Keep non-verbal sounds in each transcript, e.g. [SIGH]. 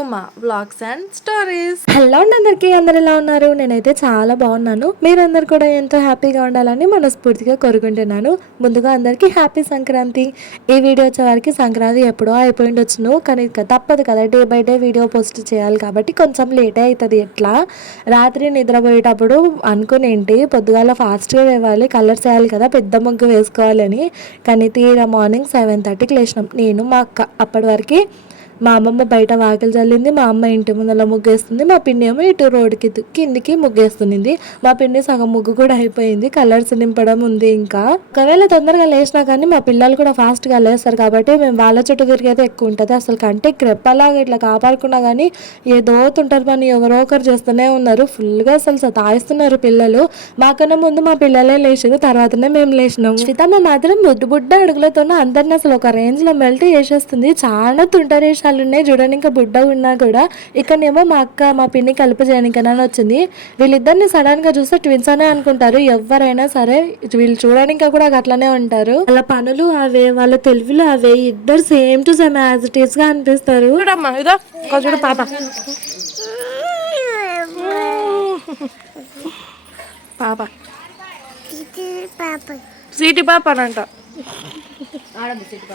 Uma blogs and stories hello అండి అందరికీ అందరు ఎలా ఉన్నారు? నేనైతే చాలా బాగున్నాను. మీరందరు కూడా ఎంతో హ్యాపీగా ఉండాలని మనస్ఫూర్తిగా కోరుకుంటున్నాను. ముందుగా అందరికీ హ్యాపీ సంక్రాంతి. ఈ వీడియో వచ్చేవారికి సంక్రాంతి ఎప్పుడో అయిపోయి వచ్చును కానీ తప్పదు కదా day by day video post చేయాలి కాబట్టి కొంచెం లేటే అవుతుంది ఎట్లా? రాత్రి నిద్రపోయేటప్పుడు అనుకునేంటి పొద్దుగాల ఫాస్ట్గా లేవాలి కలర్స్ వేయాలి కదా పెద్ద ముగ్గు వేసుకోవాలని. కానీ తీరా మార్నింగ్ సెవెన్ థర్టీకి లేచినాం. నేను మా అక్క అప్పటి వరకు మా అమ్మమ్మ బయట వాకిలి చల్లింది మా అమ్మ ఇంటి ముందర ముగ్గేస్తుంది మా పిన్ని ఏమో ఇటు రోడ్డుకి కిందికి ముగ్గేస్తుంది మా పిన్ని సగం ముగ్గు కూడా అయిపోయింది కలర్స్ నింపడం ఉంది ఇంకా. ఒకవేళ తొందరగా లేచినా కానీ మా పిల్లలు కూడా ఫాస్ట్గా లేస్తారు కాబట్టి మేము వాళ్ళ చుట్టూ తిరిగేదే ఎక్కువ ఉంటుంది. అసలు కంటే గ్రెప్పలాగా ఇట్లా కాపాడుకున్నా కానీ ఏదో తుంటారు పని ఎవరో ఒకరు చేస్తూనే ఉన్నారు. ఫుల్గా అసలు సతాయిస్తున్నారు పిల్లలు. మాకన్నా ముందు మా పిల్లలే లేచారు తర్వాతనే మేము లేచినాము. శ్రీతమ్మ మాత్రం బుడ్డు బుడ్డ అడుగులతో అందరిని అసలు ఒక రేంజ్లో మెల్ట్ చేసేస్తుంది. చాలా తుంటరేషాలు ఉన్నాయి చూడండి ఇంకా బుడ్డ ఉన్నా కూడా. ఇక్కడనేమో మా అక్క మా పిన్ని కలిపి చేయడానికని వచ్చింది. వీళ్ళిద్దరిని సడన్గా చూస్తే ట్విన్స్ అనే అనుకుంటారు. ఎవరైనా సరే వీళ్ళు చూడడానికి కూడా అట్లనే ఉంటారు. వాళ్ళ పనులు అవే వాళ్ళ తెలివిలో అవే. ఇద్దరు same to same as it ఈస్గా అనిపిస్తారు. చూడు పాప. పాప. సీటి పాప అబ్బో, అశ్విత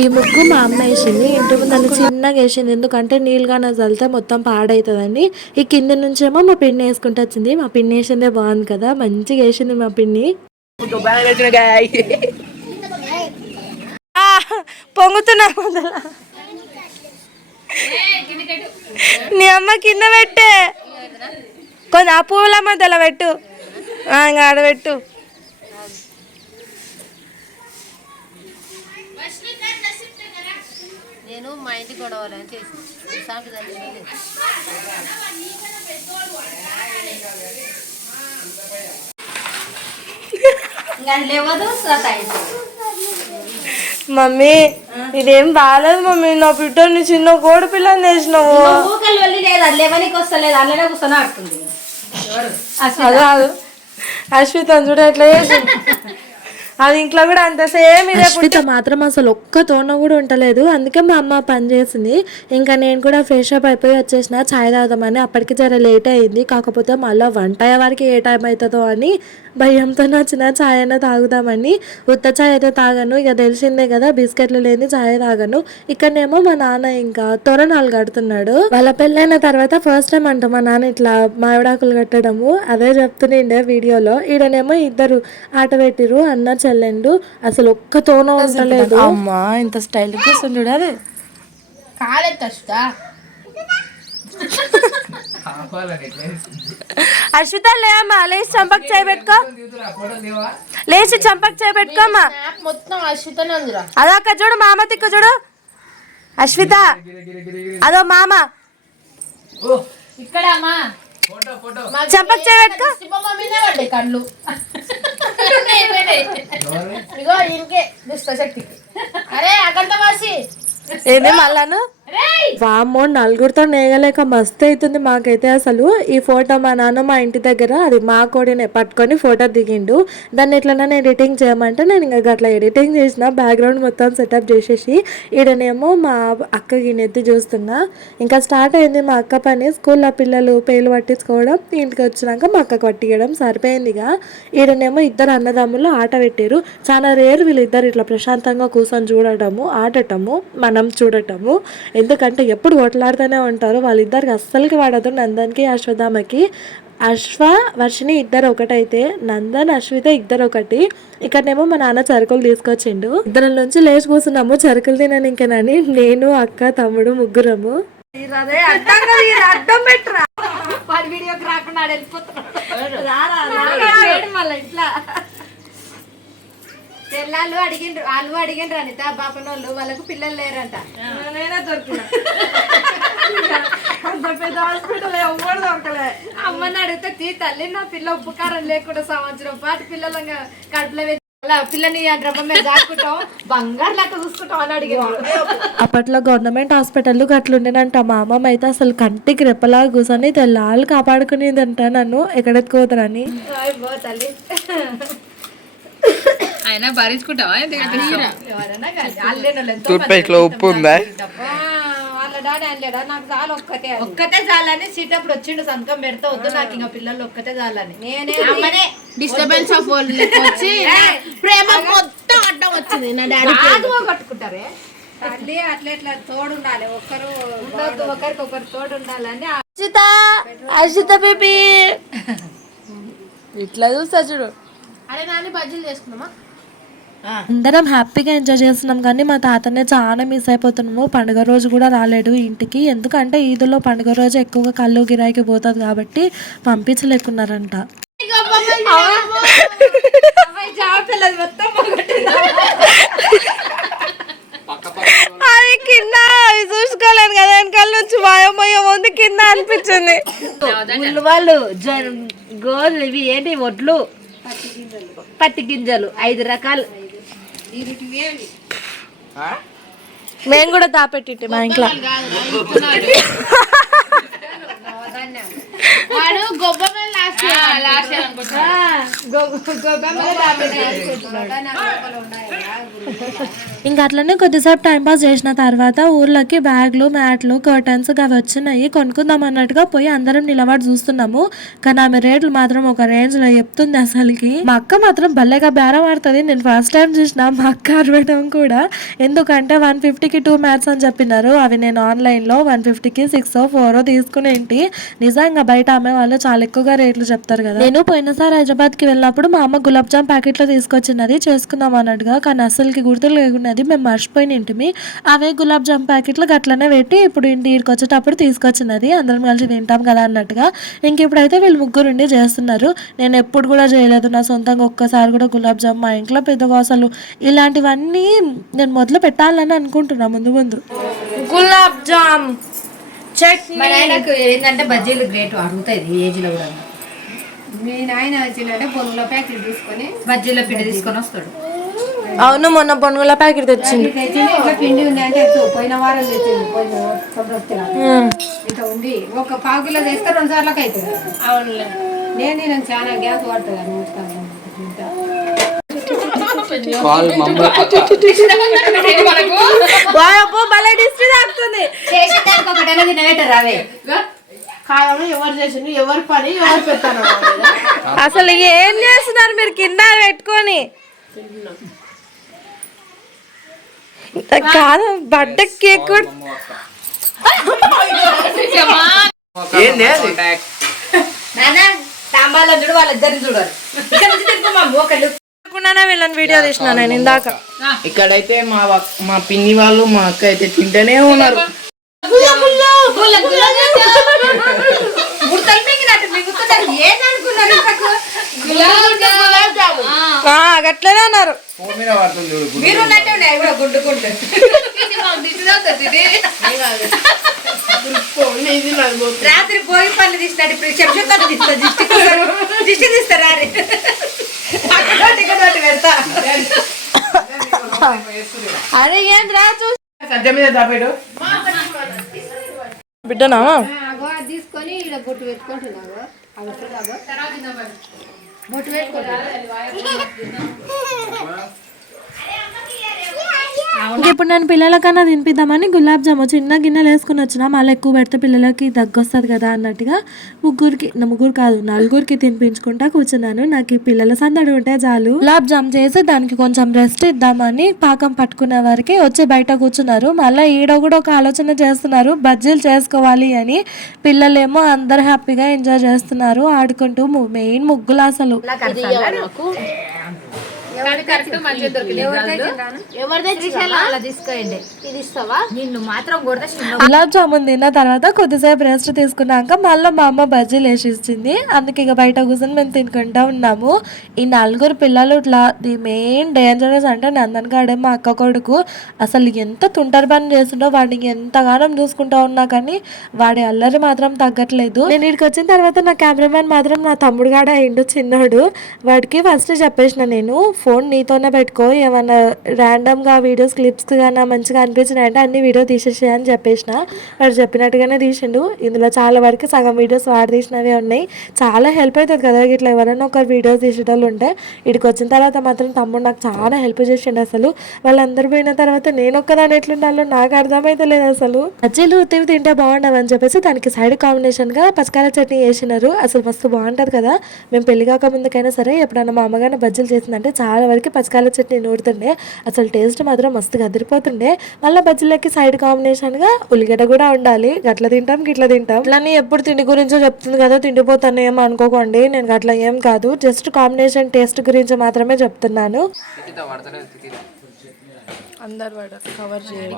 ఈ ముగ్గు మా అమ్మ వేసింది. ఇంటి ముందు చిన్నగా వేసింది. ఎందుకంటే నీళ్ళుగా చల్లితే మొత్తం పాడవుతుందండి ఈ కింద నుంచేమో మా పిన్ని వేసుకుంటూ వచ్చింది. మా పిన్ని వేసిందే బాగుంది కదా. మంచిగా వేసింది మా పిన్ని. పొంగుతున్నా నీ అమ్మ కింద పెట్టే. కొంచెం ఆ పువ్వుల మధ్యలో పెట్టు. ఆ, ఇంకా ఆడ మా చేసి సాగు తెలిసింది ఇంకా లేవదు సతాయిస్తుంది మమ్మీ ఇదేం బాగాలేదు మమ్మీ నా బిడ్డని చిన్న కోడి పిల్లని చేసినావు లేవనికి వస్తలేదు అల్లనే కూర్చొని ఆడుతుంది. ఎవరు? అది కాదు అశ్విత చూడ ఎట్లా చేసింది. [LAUGHS] అది ఇంట్లో కూడా అంత సేమ్ అశ్విత మాత్రం అసలు ఒక్క తోన కూడా ఉండలేదు. అందుకే మా అమ్మ పని చేసింది. ఇంకా నేను కూడా ఫ్రెష్ అప్ అయిపోయి వచ్చేసిన ఛాయ్ తాగుదామని అప్పటికి జర లేట్ అయింది. కాకపోతే మళ్ళీ వంట అయ్యే వరకు ఏ టైం అవుతుందో అని భయంతో నచ్చిన ఛాయ్ అయినా తాగుదామని. ఉత్త ఛాయ్ అయితే తాగను. ఇక తెలిసిందే కదా బిస్కెట్లు లేని ఛాయ్ తాగను. ఇక్కడనేమో మా నాన్న ఇంకా తోరణాలు కడుతున్నాడు. వాళ్ళ పెళ్ళైన తర్వాత ఫస్ట్ టైం అంట మా నాన్న ఇట్లా మామిడాకులు కట్టడము. అదే చెప్తుండే వీడియోలో. ఈడనేమో ఇద్దరు ఆట పెట్టిరు అన్న చెల్లెండు. అసలు ఒక్క తోన ఉండలేదు. అమ్మా ఇంత స్టైల్ చేస్తుంది చూడ అది. అశ్విత లేమ్మా లేచి చంపక చేయి పెట్టుకో. లేచి చంపక చేయి పెట్టుకోమ్మా. మొత్తం అశ్వితనే ఉందిరా. అదొక్క చూడు మామ తిక్కు చూడు. అశ్విత అదో మామ. ఇక్కడ చంపక చేయి పెట్టుకో. కళ్ళు. ఇగో ఇంకే. దుష్ట శక్తికి అరే అకంత వాసి ఏంది మళ్ళాను వామో వామ్మో నలుగురితో నేగలేక మస్తు అవుతుంది మాకైతే అసలు. ఈ ఫోటో మా నాన్న మా ఇంటి దగ్గర అది మా కోడిని పట్టుకొని ఫోటో దిగిండు. దాన్ని ఎట్లనైనా ఎడిటింగ్ చేయమంటే నేను ఇంకా అట్లా ఎడిటింగ్ చేసిన బ్యాక్గ్రౌండ్ మొత్తం సెటప్ చేసేసి. ఈడనేమో మా అక్కకి నెత్తి చూస్తున్నా. ఇంకా స్టార్ట్ అయింది మా అక్క పని. స్కూల్లో పిల్లలు పేలు పట్టించుకోవడం ఇంటికి వచ్చినాక మా అక్కకు పట్టియడం సరిపోయిందిగా ఈడనేమో ఇద్దరు అన్నదమ్ములు ఆట పెట్టారు చాలా రేరు వీళ్ళిద్దరు ఇట్లా ప్రశాంతంగా కూర్చొని చూడటము ఆడటము మనం చూడటము. ఎందుకంటే ఎప్పుడు కొట్లాడుతూనే ఉంటారు వాళ్ళిద్దరికి అస్సలకి వాడదు నందన్కి అశ్వధామకి అశ్వ వర్షిని ఇద్దరు ఒకటైతే నందన్ అశ్విత ఇద్దరు ఒకటి ఇక్కడనేమో మా నాన్న చరుకులు తీసుకొచ్చిండు. ఇద్దరి నుంచి లేచి కూర్చున్నాము. చరుకులు తినని ఇంకేనని నేను అక్క తమ్ముడు ముగ్గురము. వీడియోకి రాకుండా వెళ్ళిపోతున్నాడు పిల్లలు అడిగిండ్రు వాళ్ళు అడిగిండ్రు అనిత బాపనోళ్ళు వాళ్ళకు పిల్లలు లేరంట. నేనే దొరికిన. అంత పెద్ద హాస్పిటల్ ఎవరు దొరకలే. అమ్మని అడిగితే తీ తల్లి నా పిల్ల ఉప్పు కారం లేకుండా సంవత్సరం పాటు పిల్లలంగా కడుపులో పిల్లని బంగారు లెక్క చూసుకుంటాం అని అడిగారు అప్పట్లో గవర్నమెంట్ హాస్పిటల్ అట్లుండేనంట మా అమ్మమ్మ అయితే అసలు కంటికి రెప్పలా కూర్చొని తెల్లాలు కాపాడుకునేదంట నన్ను. ఎక్కడెత్తుకోతారని పో తల్లి. అయినా భరించుకుంటావా? టూత్ పేస్ట్లో ఉప్పు ఉందా? ఒక్కతే చాలని సీట్ అప్పుడు వచ్చిండు సంతకం పెడితే వద్దు నాకు ఇంకా పిల్లలు ఒక్కతే చాలని. నేనే అమ్మనే డిస్టర్బెన్స్ ఆఫ్ వచ్చి ప్రేమ మొత్తం అడ్డం వచ్చింది నా డాడీ కాదు కట్టుకుంటారే? తల్లి అట్లా ఇట్లా తోడు ఉండాలి ఒక్కరు ఉండొద్దు ఒకరికి ఒకరు తోడు ఉండాలని అర్షిత అర్షిత బేబీ. ఇట్లా చూస్తా చూడు. అరే నాని బజ్జీలు చేసుకుందామా? అందరం హ్యాపీగా ఎంజాయ్ చేస్తున్నాం కానీ మా తాతనే చాలా మిస్ అయిపోతున్నాము. పండుగ రోజు కూడా రాలేడు ఇంటికి. ఎందుకంటే ఈదులో పండుగ రోజు ఎక్కువగా కళ్ళు గిరాయికి పోతుంది కాబట్టి పంపించలేకున్నారంట. అది కింద చూసుకోలేను కదా వెనకాల నుంచి మాయమయ్య ఉంది కింద అనిపించింది. ఉల్లివాళ్ళు గోధులు ఇవి ఏంటి వడ్లు? పత్తి గింజలు ఐదు రకాలు. మేము కూడా దాపెట్టి మా ఇంట్లో. [LAUGHS] వాడు గొప్ప లాస్ట్ లాస్ట్ ఇంకా అట్లనే కొద్దిసేపు టైం పాస్ చేసిన తర్వాత ఊర్లోకి బ్యాగ్లు మ్యాట్లు కర్టన్స్ అవి వచ్చినాయి. కొనుక్కుందాం అన్నట్టుగా పోయి అందరం నిలబడి చూస్తున్నాము. కానీ ఆమె రేట్లు మాత్రం ఒక రేంజ్లో చెప్తుంది అసలుకి. మా అక్క మాత్రం భలేగా బేరం ఆడుతుంది. నేను ఫస్ట్ టైం చూసిన మా అక్క అరవడం కూడా. ఎందుకంటే వన్ ఫిఫ్టీకి టూ మ్యాట్స్ అని చెప్పినారు. అవి నేను ఆన్లైన్లో వన్ ఫిఫ్టీకి సిక్స్ ఫోర్ తీసుకునేంటి. నిజంగా బయట అమ్మే వాళ్ళు చాలా ఎక్కువగా రేట్లు చెప్తారు కదా. నేను పోయినసారి హైదరాబాద్కి వెళ్ళినప్పుడు మా అమ్మ గులాబ్ జామ్ ప్యాకెట్లో తీసుకొచ్చినది చేసుకుందాం అన్నట్టుగా. కానీ అసలుకి గుర్తు లేకున్నది మేము మర్చిపోయిన ఇంటిమి. అవే గులాబ్ జామ్ ప్యాకెట్లు గట్లనే పెట్టి ఇప్పుడు ఇంటి ఇంటికి వచ్చేటప్పుడు తీసుకొచ్చినది. అందరం కలిసి తింటాం కదా అన్నట్టుగా. ఇంక ఇప్పుడైతే వీళ్ళు ముగ్గురుండి చేస్తున్నారు. నేను ఎప్పుడు కూడా చేయలేదు. నా సొంతంగా ఒక్కసారి కూడా గులాబ్ జామ్ మా ఇంట్లో పెద్దగా అసలు ఇలాంటివన్నీ నేను మొదలు పెట్టాలని అనుకుంటున్నా ముందు ముందు. గులాబ్ జామ్. చట్నీ మా నాయనకు ఏంటంటే బజ్జీలు గ్రేట్ అరుగుతాయి ఈ ఏజ్లో కూడా మీ నాయన వచ్చిందంటే బొంగులో ప్యాకెట్ తీసుకొని బజ్జీల పిండి తీసుకొని వస్తాడు అవును మొన్న పొనుగుల ప్యాకెట్ తెచ్చింది పిండి ఉంది అంటే. పోయిన వారం తెచ్చింది పోయిన ఉమ్. ఇట్లా ఉంది ఒక పాకులో తెస్తే రెండు సార్లకు అవుతుంది అవునులే నేను నేను చాలా గ్యాస్ పడుతుంది ఇంత. భలే డిస్ట్రీ చేసిన దానికి ఒకటైనా తినబెట్టారు అవే కాయము ఎవరు చేసిండు ఎవరి పని ఎవరు పెడతాను అసలు ఏం చేస్తున్నారు మీరు కింద పెట్టుకొని? కాదు బడ్డ కేక్ కూడా ఏంది అది? నాన్న తాంబాలో చూడు వాళ్ళిద్దరిని చూడరు ఇక్కడ నుంచి తిరుగుమా ఒకళ్ళు కాకుండానే వీళ్ళని వీడియో తీసిన నేను ఇందాక? ఇక్కడైతే మా మా పిన్ని వాళ్ళు మా అక్క అయితే తింటూనే ఉన్నారు. గట్లనే అన్నారు. మీరు రాత్రి పోయి పళ్ళు తీసినట్టు ఇప్పుడు చెప్తాను తీస్తా దిష్టి దిష్టి తీస్తారా అక్కడ పెడతా. అరే ఏం రా సజ్జ మీద దాపేడు. బిడ్డనా? తీసుకొని ఇక్కడ బొట్టు పెట్టుకుంటున్నావు. బొట్టు ఇంక. ఇప్పుడు నేను పిల్లలకన్నా తినిపిద్దామని గులాబ్ జాము చిన్న గిన్నెలు వేసుకుని వచ్చిన మళ్ళీ ఎక్కువ పెడితే పిల్లలకి దగ్గొస్తుంది కదా అన్నట్టుగా ముగ్గురికి ముగ్గురు కాదు నలుగురికి తినిపించుకుంటా కూర్చున్నాను. నాకు ఈ పిల్లల సందడి ఉంటే చాలు. గులాబ్ జామ్ చేసి దానికి కొంచెం రెస్ట్ ఇద్దామని పాకం పట్టుకునే వారికి వచ్చి బయట కూర్చున్నారు. మళ్ళీ ఈడ కూడా ఒక ఆలోచన చేస్తున్నారు. బజ్జీలు చేసుకోవాలి అని పిల్లలేమో అందరు హ్యాపీగా ఎంజాయ్ చేస్తున్నారు. ఆడుకుంటూ మెయిన్ ముగ్గులు అసలు. కరెక్ట్ మంచిగా దొరికింది ఎవరు తెచ్చారా అలా తీసుకోండి ఇది ఇస్తావా? నిన్ను మాత్రం కొడితే చిన్న గులాబ్ జామున్ తిన్న తర్వాత కొద్దిసేపు రెస్ట్ తీసుకున్నాక మళ్ళీ మా అమ్మ బజ్జీలు వేసి ఇచ్చింది అందుకే ఇక బయట కూర్చొని మేము తినుకుంటా ఉన్నాము. ఈ నలుగురు పిల్లలు ఇట్లా ది మెయిన్ డేంజరస్ అంటే నందన్ గాడే మా అక్క కొడుకు. అసలు ఎంత తుంటరి పని చేస్తుండో వాడిని ఎంతగానం చూసుకుంటా ఉన్నా కానీ వాడి అల్లరి మాత్రం తగ్గట్లేదు. నేను ఇక్కడికి వచ్చిన తర్వాత నా కెమెరామ్యాన్ మాత్రం నా తమ్ముడు గాడే అయిండు చిన్నోడు. వాడికి ఫస్ట్ చెప్పేసిన నేను ఫోన్ నీతోనే పెట్టుకో ఏమన్నా ర్యాండమ్గా వీడియోస్ క్లిప్స్ కానీ మంచిగా అనిపించినాయంటే అన్ని వీడియో తీసేసే అని చెప్పేసిన. వాడు చెప్పినట్టుగానే తీసిండు. ఇందులో చాలా వరకు సగం వీడియోస్ వాడు తీసినవే ఉన్నాయి. చాలా హెల్ప్ అవుతుంది కదా ఇట్లా ఎవరైనా ఒకరు వీడియోస్ తీసేటోళ్ళు ఉంటే. ఇక్కడికి వచ్చిన తర్వాత మాత్రం తమ్ముడు నాకు చాలా హెల్ప్ చేసిండు అసలు. వాళ్ళందరూ పోయిన తర్వాత నేను ఒక్కదాని ఎట్లుండాలో నాకు అర్థమైతే లేదు అసలు. బజ్జీలు ఉత్తివి తింటే బాగుండవు అని చెప్పేసి దానికి సైడ్ కాంబినేషన్గా పచ్చకార చట్నీ వేసినారు అసలు మస్తు బాగుంటుంది కదా. మేము పెళ్ళి కాక ముందుకైనా సరే ఎప్పుడైనా మా అమ్మగారిని బజ్జీలు చేసిందంటే చాలా వరకు పచ్చకార చట్నీ నూరుతుండే. అసలు టేస్ట్ మాత్రం మస్తుగా అదిరిపోతుండే మళ్ళీ బజ్జీలకి సైడ్ కాంబినేషన్గా ఉల్లిగడ్డ కూడా ఉండాలి గట్ల తింటాం గిట్ల తింటాం. ఇట్లానే ఎప్పుడు తిండి గురించో చెప్తుంది కదా తిండిపోతాను ఏమో అనుకోకండి. నేను గట్ల ఏం కాదు. జస్ట్ కాంబినేషన్ టేస్ట్ గురించి మాత్రమే చెప్తున్నాను. అందరు వాడు కవర్ చేయాలి.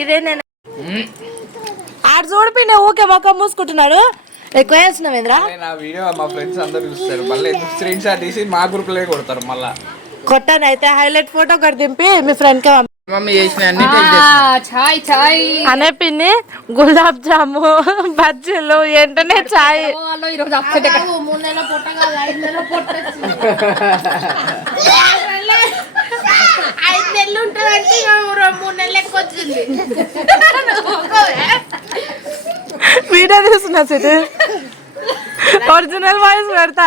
ఇదే నేను ఆడు చూడిపోయిన ఊకే మొక్క మూసుకుంటున్నాడు. ఎక్కువ వేస్తున్నావు ఏంద్రా నా వీడియో మా ఫ్రెండ్స్ అందరు చూస్తారు. మళ్ళీ స్క్రీన్ షాట్ తీసి మా గ్రూప్లో కొడతారు మళ్ళా. కొట్టాను అయితే హైలైట్ ఫోటో ఒకటి దింపి మీ ఫ్రెండ్కి మమ్మీ చేసిన అన్ని. చాయ్ చాయ్. అనే పిన్ని గులాబ్ జాము బజ్జీలు వెంటనే చాయ్. ఈరోజు ఐదు నెలల ఉంటుందంటే మూడు నెలలు ఎక్కువ వచ్చింది. వీడియో తీస్తున్నా సిటీ ఒరిజినల్ వాయిస్ పెడతా.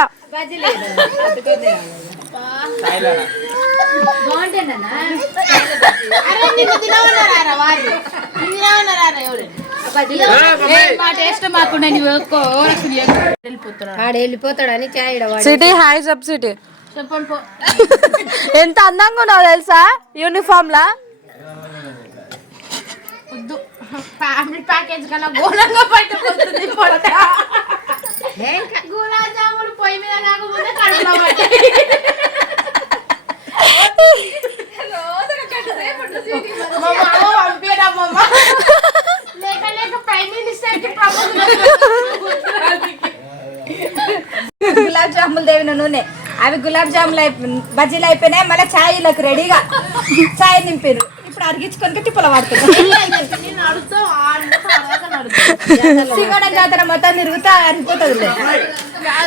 సిటీ హాయ్ సబ్ సిటీ. ఎంత అందంగా ఉన్నావు తెలుసా? యూనిఫామ్ లా? ఫ్యామిలీ ప్యాకేజ్ కన్నా ఘోరంగా బయట పోతుంది పొడత గులాబ్ జాములు పొయ్యి మీద కాకముందే కడుపులో పడ్డాయి. మా మామ పంపియడమ్మమ్మ. లేక లేక ప్రైమ్ మినిస్టర్కి ప్రపోజల్ గులాబ్ జాములు దేవిన నూనె అవి గులాబ్ జాములు అయిపోయి బజ్జీలు అయిపోయినాయి మళ్ళీ ఛాయలకు రెడీగా ఛాయ్ నింపారు ఇప్పుడు అరిగించుకొని తిప్పల పడుతుంది నేను జాతర మొత్తం తిరుగుతా అరిగిపోతుంది.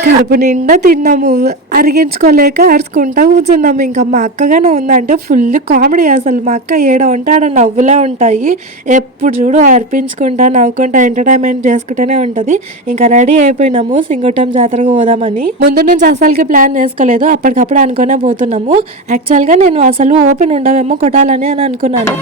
కడుపు నిండా తిన్నాము. అరిగించుకోలేక అరుచుకుంటా కూర్చున్నాము ఇంకా మా అక్కగానే ఉందంటే ఫుల్ కామెడీ అసలు. మా అక్క ఏడ ఉంటే ఆడ నవ్వులే ఉంటాయి. ఎప్పుడు చూడు అర్పించుకుంటా నవ్వుకుంటా ఎంటర్టైన్మెంట్ చేసుకుంటూనే ఉంటుంది. ఇంకా రెడీ అయిపోయినాము సింగటం జాతరకు పోదామని. ముందు నుంచి అసలుకి ప్లాన్ చేసుకోలేదు. అప్పటికప్పుడు అనుకునే పోతున్నాము. యాక్చువల్గా నేను అసలు ఓపెన్ ఉండవేమో కొట్టాలని అని అనుకున్నాను.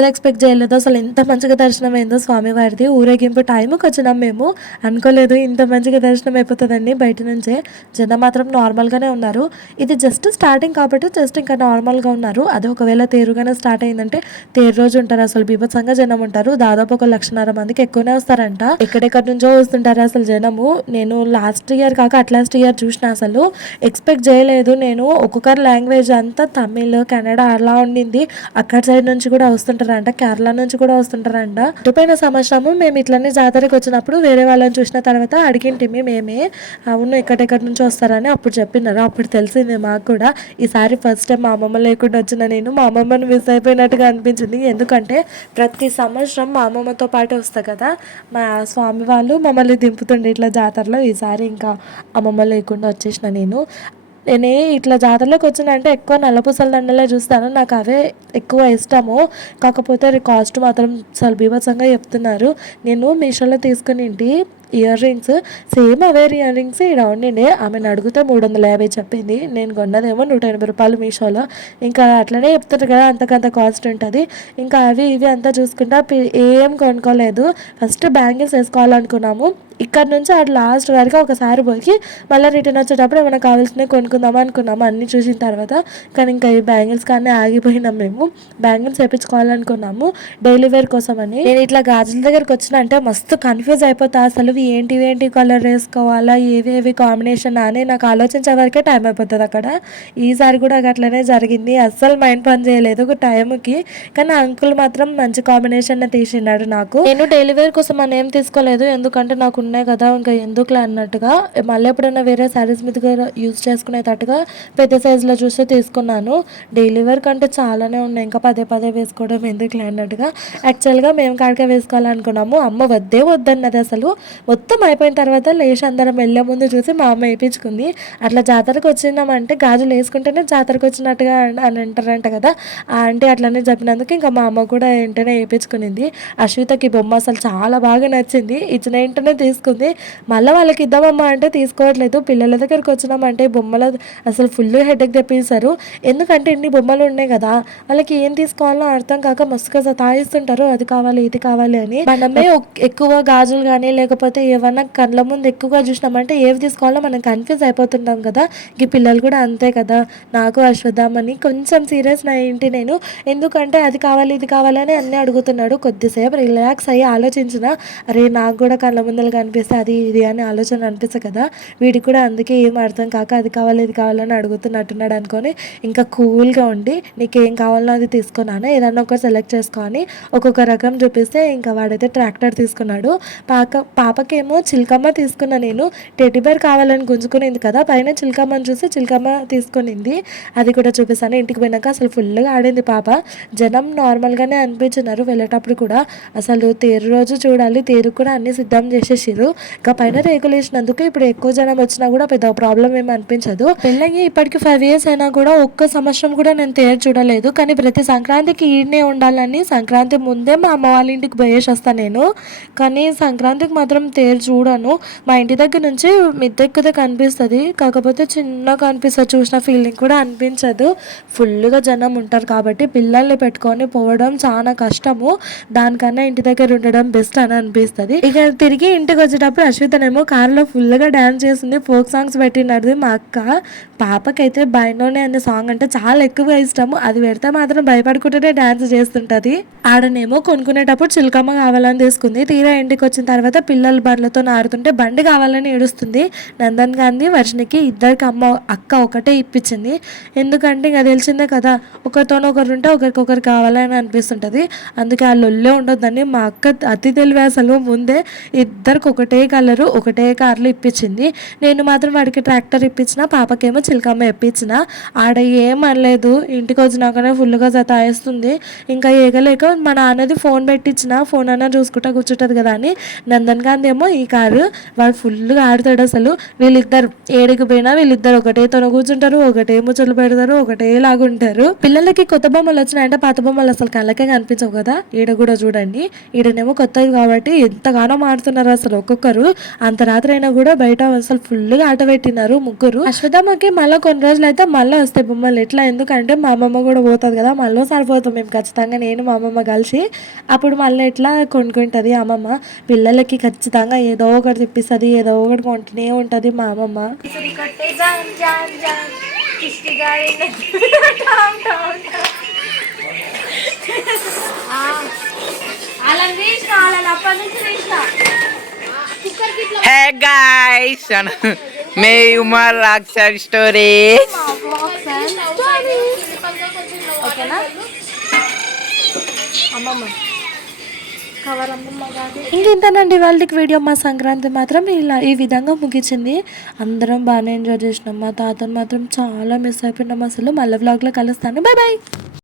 అసలు ఎక్స్పెక్ట్ చేయలేదు అసలు ఎంత మంచిగా దర్శనం అయిందో స్వామివారిది ఊరేగింపు టైంకి వచ్చినాం మేము. అనుకోలేదు ఇంత మంచిగా దర్శనం అయిపోతుందండి బయట నుంచే. జనం మాత్రం నార్మల్గానే ఉన్నారు. ఇది జస్ట్ స్టార్టింగ్ కాబట్టి జస్ట్ ఇంకా నార్మల్గా ఉన్నారు. అది ఒకవేళ తేరుగానే స్టార్ట్ అయిందంటే తేరు రోజు ఉంటారు. అసలు బీభత్సంగా జనం ఉంటారు. దాదాపు ఒక లక్షన్నర మందికి ఎక్కువనే వస్తారంట. ఎక్కడెక్కడి నుంచో వస్తుంటారు అసలు జనము. నేను లాస్ట్ ఇయర్ కాక అట్లాస్ట్ ఇయర్ చూసిన అసలు ఎక్స్పెక్ట్ చేయలేదు. నేను ఒక్కొక్కరి లాంగ్వేజ్ అంతా తమిళ్ కన్నడ అలా ఉండింది. అక్కడ సైడ్ నుంచి కూడా వస్తుంటారు వస్తుంటారంట. కేరళ నుంచి కూడా వస్తుంటారంట. ఇటుపైన సంవత్సరము మేము ఇట్లనే జాతరకి వచ్చినప్పుడు వేరే వాళ్ళని చూసిన తర్వాత అడిగింటిమి మేమే అవును ఎక్కడెక్కడి నుంచి వస్తారని అప్పుడు చెప్పినారు. అప్పుడు తెలిసింది మాకు కూడా ఈసారి ఫస్ట్ టైం మా అమ్మమ్మ లేకుండా వచ్చిన నేను మా అమ్మమ్మను మిస్ అయిపోయినట్టుగా అనిపించింది. ఎందుకంటే ప్రతి సంవత్సరం మా అమ్మమ్మతో పాటు వస్తా కదా. మా స్వామి వాళ్ళు మమ్మల్ని దింపుతుండే ఇట్లా జాతరలో. ఈసారి ఇంకా అమ్మమ్మ లేకుండా వచ్చేసిన నేను. నేనే ఇట్లా జాతరలోకి వచ్చిన అంటే ఎక్కువ నల్లపూసల దండలే చూస్తాను. నాకు అవే ఎక్కువ ఇష్టము. కాకపోతే కాస్ట్ మాత్రం చాలా బీభత్సంగా చెప్తున్నారు. నేను మీషోలో తీసుకుని ఇయర్ రింగ్స్ సేమ్ అవే ఇయర్ రింగ్స్ ఇక్కడ ఉండిండే. ఆమెను అడిగితే మూడు వందల యాభై చెప్పింది. నేను కొన్నదేమో నూట ఎనభై రూపాయలు మీషోలో. ఇంకా అట్లనే చెప్తారు కదా అంతకంత కాస్ట్ ఉంటుంది. ఇంకా అవి ఇవి అంతా చూసుకుంటా ఏం కొనుక్కోలేదు. ఫస్ట్ బ్యాంగిల్స్ వేసుకోవాలనుకున్నాము. ఇక్కడ నుంచి అటు లాస్ట్ వరకు ఒకసారి పోయి మళ్ళీ రిటర్న్ వచ్చేటప్పుడు ఏమైనా కావాల్సినవి కొనుక్కుందాం అనుకున్నాము అన్ని చూసిన తర్వాత. కానీ ఇంకా ఈ బ్యాంగిల్స్ కానీ ఆగిపోయినాం మేము. బ్యాంగిల్స్ వేయించుకోవాలనుకున్నాము డైలీ వేర్ కోసం అని నేను ఇట్లా గాజుల దగ్గరకు వచ్చిన అంటే మస్తు కన్ఫ్యూజ్ అయిపోతా అసలు ఏంటి ఏంటి కలర్ వేసుకోవాలా ఏవి ఏవి కాంబినేషన్ అని నాకు ఆలోచించే వరకే టైం అయిపోతుంది అక్కడ. ఈసారి కూడా అట్లనే జరిగింది. అస్సలు మైండ్ పని చేయలేదు ఒక టైంకి కానీ అంకుల్ మాత్రం మంచి కాంబినేషన్ తీసినాడు నాకు. నేను డైలీ వేర్ కోసం అని ఏం తీసుకోలేదు. ఎందుకంటే నాకు ఉన్నాయి కదా ఇంకా ఎందుకులే అన్నట్టుగా. మళ్ళీ ఎప్పుడైనా వేరే శారీస్ మీద యూజ్ చేసుకునేటట్టుగా పెద్ద సైజులో చూస్తే తీసుకున్నాను. డైలీ వేర్ కంటే చాలానే ఉన్నాయి. ఇంకా పదే పదే వేసుకోవడం ఎందుకులే అన్నట్టుగా. యాక్చువల్గా మేము కాడికే వేసుకోవాలనుకున్నాము. అమ్మ వద్దే వద్దన్నది అసలు. మొత్తం అయిపోయిన తర్వాత లేచి అందరం వెళ్ళే ముందు చూసి మా అమ్మ వేయించుకుంది అట్లా జాతరకు వచ్చినామంటే గాజులు వేసుకుంటేనే జాతరకు వచ్చినట్టుగా అని- అంటారంట కదా. ఆ ఆంటీ అట్లనే చెప్పినందుకు ఇంకా మా అమ్మ కూడా వెంటనే వేయించుకునింది అశ్వితకి బొమ్మ అసలు చాలా బాగా నచ్చింది. ఇచ్చిన వెంటనే తీసుకుంది. మళ్ళీ వాళ్ళకి ఇద్దామమ్మా అంటే తీసుకోవట్లేదు. పిల్లల దగ్గరికి వచ్చినామంటే బొమ్మల అసలు ఫుల్ హెడేక్ తెప్పిస్తారు ఎందుకంటే ఇన్ని బొమ్మలు ఉన్నాయి కదా. వాళ్ళకి ఏం తీసుకోవాలో అర్థం కాక మస్తుగా సతాయిస్తుంటారు. అది కావాలి ఇది కావాలి అని. మనమే ఎక్కువ గాజులు కానీ లేకపోతే ఏమన్నా కళ్ళ ముందు ఎక్కువగా చూసినామంటే ఏవి తీసుకోవాలో మనం కన్ఫ్యూజ్ అయిపోతున్నాం కదా. ఈ పిల్లలు కూడా అంతే కదా. నాకు అశ్వత్థామని కొంచెం సీరియస్ నా ఏంటి నేను. ఎందుకంటే అది కావాలి ఇది కావాలని అన్నీ అడుగుతున్నాడు. కొద్దిసేపు రిలాక్స్ అయ్యి ఆలోచించిన అరే నాకు కూడా కళ్ళ ముందలు కనిపిస్తే అది ఇది అని ఆలోచన అనిపిస్తుంది కదా. వీడికి కూడా అందుకే ఏం అర్థం కాక అది కావాలి ఇది కావాలని అడుగుతున్నట్టున్నాడు అనుకొని ఇంకా కూల్గా ఉండి నీకేం కావాలో అది తీసుకున్నాను ఏదన్నా ఒకటి సెలెక్ట్ చేసుకొని ఒక్కొక్క రకం చూపిస్తే ఇంకా వాడైతే ట్రాక్టర్ తీసుకున్నాడు. పాక పాపకేమో చిల్కమ్మ తీసుకున్న నేను టెడ్డీబేర్ కావాలని గుంజుకునేది కదా పైన చిల్కమ్మని చూసి చిల్కమ్మ తీసుకునింది. అది కూడా చూపిస్తాను. ఇంటికి పోయినాక అసలు ఫుల్గా ఆడింది పాప. జనం నార్మల్గానే అనిపించినారు వెళ్ళేటప్పుడు కూడా. అసలు తేరు రోజు చూడాలి తేరు కూడా అన్ని సిద్ధం చేసేసారు ఇంకా పైన రేకులు వేసినందుకు ఇప్పుడు ఎక్కువ జనం వచ్చినా కూడా పెద్ద ప్రాబ్లం ఏమి అనిపించదు. పెళ్ళయ్యి ఇప్పటికి ఫైవ్ ఇయర్స్ అయినా కూడా ఒక్క సంవత్సరం కూడా నేను తేరు చూడలేదు. కానీ ప్రతి సంక్రాంతికి ఈడనే ఉండాలని సంక్రాంతి ముందే మా అమ్మ వాళ్ళ ఇంటికి పోయేసి వస్తాను నేను. కానీ సంక్రాంతికి మాత్రం స్టేర్ చూడను. మా ఇంటి దగ్గర నుంచి మిద్దెక్కుతే కనిపిస్తుంది. కాకపోతే చిన్నగా అనిపిస్తుంది. చూసిన ఫీలింగ్ కూడా అనిపించదు. ఫుల్గా జనం ఉంటారు కాబట్టి పిల్లల్ని పెట్టుకొని పోవడం చాలా కష్టము. దానికన్నా ఇంటి దగ్గర ఉండడం బెస్ట్ అని అనిపిస్తుంది. ఇక తిరిగి ఇంటికి వచ్చేటప్పుడు అశ్వితనేమో కారులో ఫుల్గా డ్యాన్స్ చేస్తుంది ఫోక్ సాంగ్స్ పెట్టినది మా అక్క. పాపకైతే బైనోనే అనే సాంగ్ అంటే చాలా ఎక్కువ ఇష్టము. అది పెడితే మాత్రం భయపడుకుంటూనే డ్యాన్స్ చేస్తుంటది. ఆడనేమో కొనుక్కునేటప్పుడు చిలకమ్మ కావాలని తీసుకుంది. తీరా ఇంటికి వచ్చిన తర్వాత పిల్లలు బండ్లతో నారుతుంటే బండి కావాలని ఏడుస్తుంది. నందన్ గాంధీ వర్షినికి ఇద్దరికి అమ్మ అక్క ఒకటే ఇప్పించింది. ఎందుకంటే ఇంకా తెలిసిందే కదా ఒకరితోనో ఒకరు ఉంటే ఒకరికొకరు కావాలని అనిపిస్తుంటది. అందుకే ఆ లొల్లే ఉండొద్దని మా అక్క అతి తెలివి అసలు ముందే ఇద్దరికి ఒకటే కలరు ఒకటే కార్లు ఇప్పించింది. నేను మాత్రం వాడికి ట్రాక్టర్ ఇప్పించిన పాపకేమో చిలకమ్మ ఇప్పించిన ఆడ ఏం అనలేదు. ఇంటికి వచ్చినాకనే ఫుల్గా జతాయిస్తుంది. ఇంకా ఏగలేక మా నాన్నది ఫోన్ పెట్టించిన ఫోన్ అన్న చూసుకుంటా కూర్చుంటుంది కదా అని నందన్ గాంధీ ఏమో ఈ కారు వాడు ఫుల్గా ఆడతాడు అసలు. వీళ్ళిద్దరు ఏడికి పోయినా వీళ్ళిద్దరు ఒకటే తొన కూర్చుంటారు ఒకటే ముచ్చట్లు పెడతారు ఒకటే లాగుంటారు. పిల్లలకి కొత్త బొమ్మలు వచ్చినాయంటే పాత బొమ్మలు అసలు కళ్ళకే కనిపించవు కదా. ఈడ కూడా చూడండి. ఈడనేమో కొత్తది కాబట్టి ఎంతగానో మారుతున్నారు అసలు ఒక్కొక్కరు. అంత రాత్రి అయినా కూడా బయట అసలు ఫుల్గా ఆట పెట్టినారు ముగ్గురు. అశ్వథమ్మకి మళ్ళీ కొన్ని రోజులు అయితే మళ్ళీ వస్తాయి బొమ్మలు. ఎట్లా? ఎందుకంటే మా అమ్మమ్మ కూడా పోతుంది కదా. మళ్ళీ సరిపోతాం మేము ఖచ్చితంగా నేను మా అమ్మమ్మ కలిసి. అప్పుడు మళ్ళీ ఎట్లా కొనుక్కుంటుంది అమ్మమ్మ? పిల్లలకి ఖచ్చితంగా ఖచ్చితంగా ఏదో ఒకటి తెప్పిస్తుంది ఏదో ఒకటి కొంటూనే ఉంటుంది మా అమ్మమ్మ. హే గాయస్ మే ఉమర్ రాక్సర్ స్టోరీ. ఓకేనా? అమ్మమ్మ. ఇంకేంతనండి వాళ్ళకి వీడియో మా సంక్రాంతి మాత్రం ఇలా ఈ విధంగా ముగించింది. అందరం బాగానే ఎంజాయ్ చేసినాం. మా తాతను మాత్రం చాలా మిస్ అయిపోయినాం. అసలు మళ్ళీ వ్లాగ్లో కలుస్తాను. Bye bye